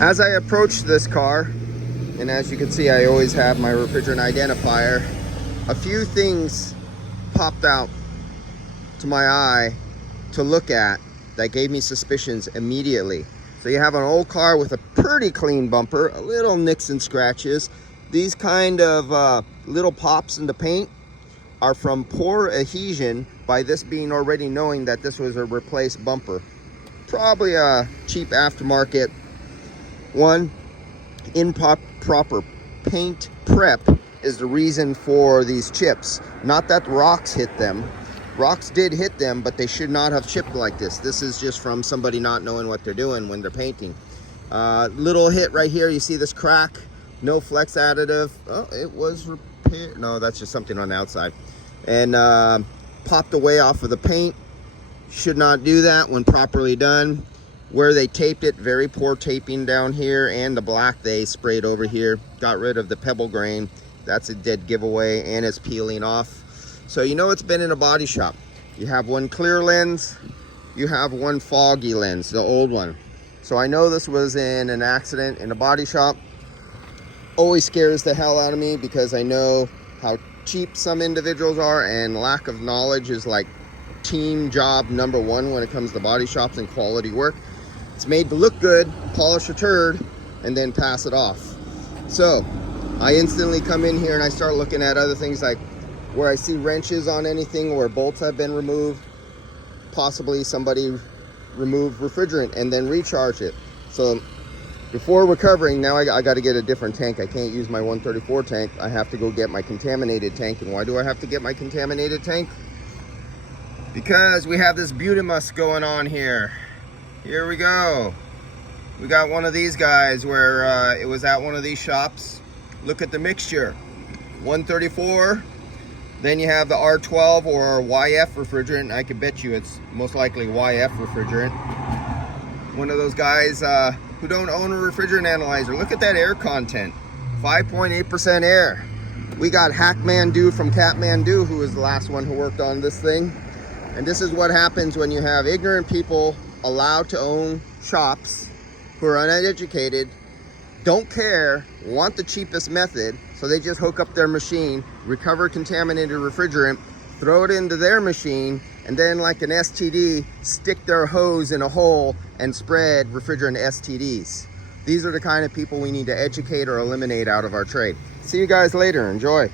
As I approached this car, and as you can see, I always have my refrigerant identifier, a few things popped out to my eye to look at that gave me suspicions immediately. So you have an old car with a pretty clean bumper, a little nicks and scratches. These kind of little pops in the paint are from poor adhesion, by this being already knowing that this was a replaced bumper. Probably a cheap aftermarket one. Improper paint prep is the reason for these chips. Not that rocks hit them. Rocks did hit them, but they should not have chipped like this. This is just from somebody not knowing what they're doing when they're painting. Little hit right here, you see this crack, no flex additive. Oh, it was repaired. No, that's just something on the outside. And popped away off of the paint. Should not do that when properly done. Where they taped it, very poor taping down here, and the black they sprayed over here. Got rid of the pebble grain. That's a dead giveaway, and it's peeling off. So you know it's been in a body shop. You have one clear lens, you have one foggy lens, the old one. So I know this was in an accident in a body shop. Always scares the hell out of me because I know how cheap some individuals are, and lack of knowledge is like team job number one when it comes to body shops and quality work. It's made to look good, polish a turd, and then pass it off. So I instantly come in here and I start looking at other things, like where I see wrenches on anything, where bolts have been removed. Possibly somebody removed refrigerant and then recharge it. So before recovering, now I got to get a different tank. I can't use my 134 tank. I have to go get my contaminated tank. And why do I have to get my contaminated tank? Because we have this butamus going on here. Here we go. We got one of these guys where it was at one of these shops. Look at the mixture. 134. Then you have the R12 or YF refrigerant. I can bet you it's most likely YF refrigerant. One of those guys who don't own a refrigerant analyzer. Look at that air content. 5.8% air. We got Hackmandu from Catmandu, who was the last one who worked on this thing. And this is what happens when you have ignorant people allowed to own shops who are uneducated, don't care, want the cheapest method, so they just hook up their machine, recover contaminated refrigerant, throw it into their machine, and then like an STD, stick their hose in a hole and spread refrigerant STDs. These are the kind of people we need to educate or eliminate out of our trade. See you guys later. Enjoy.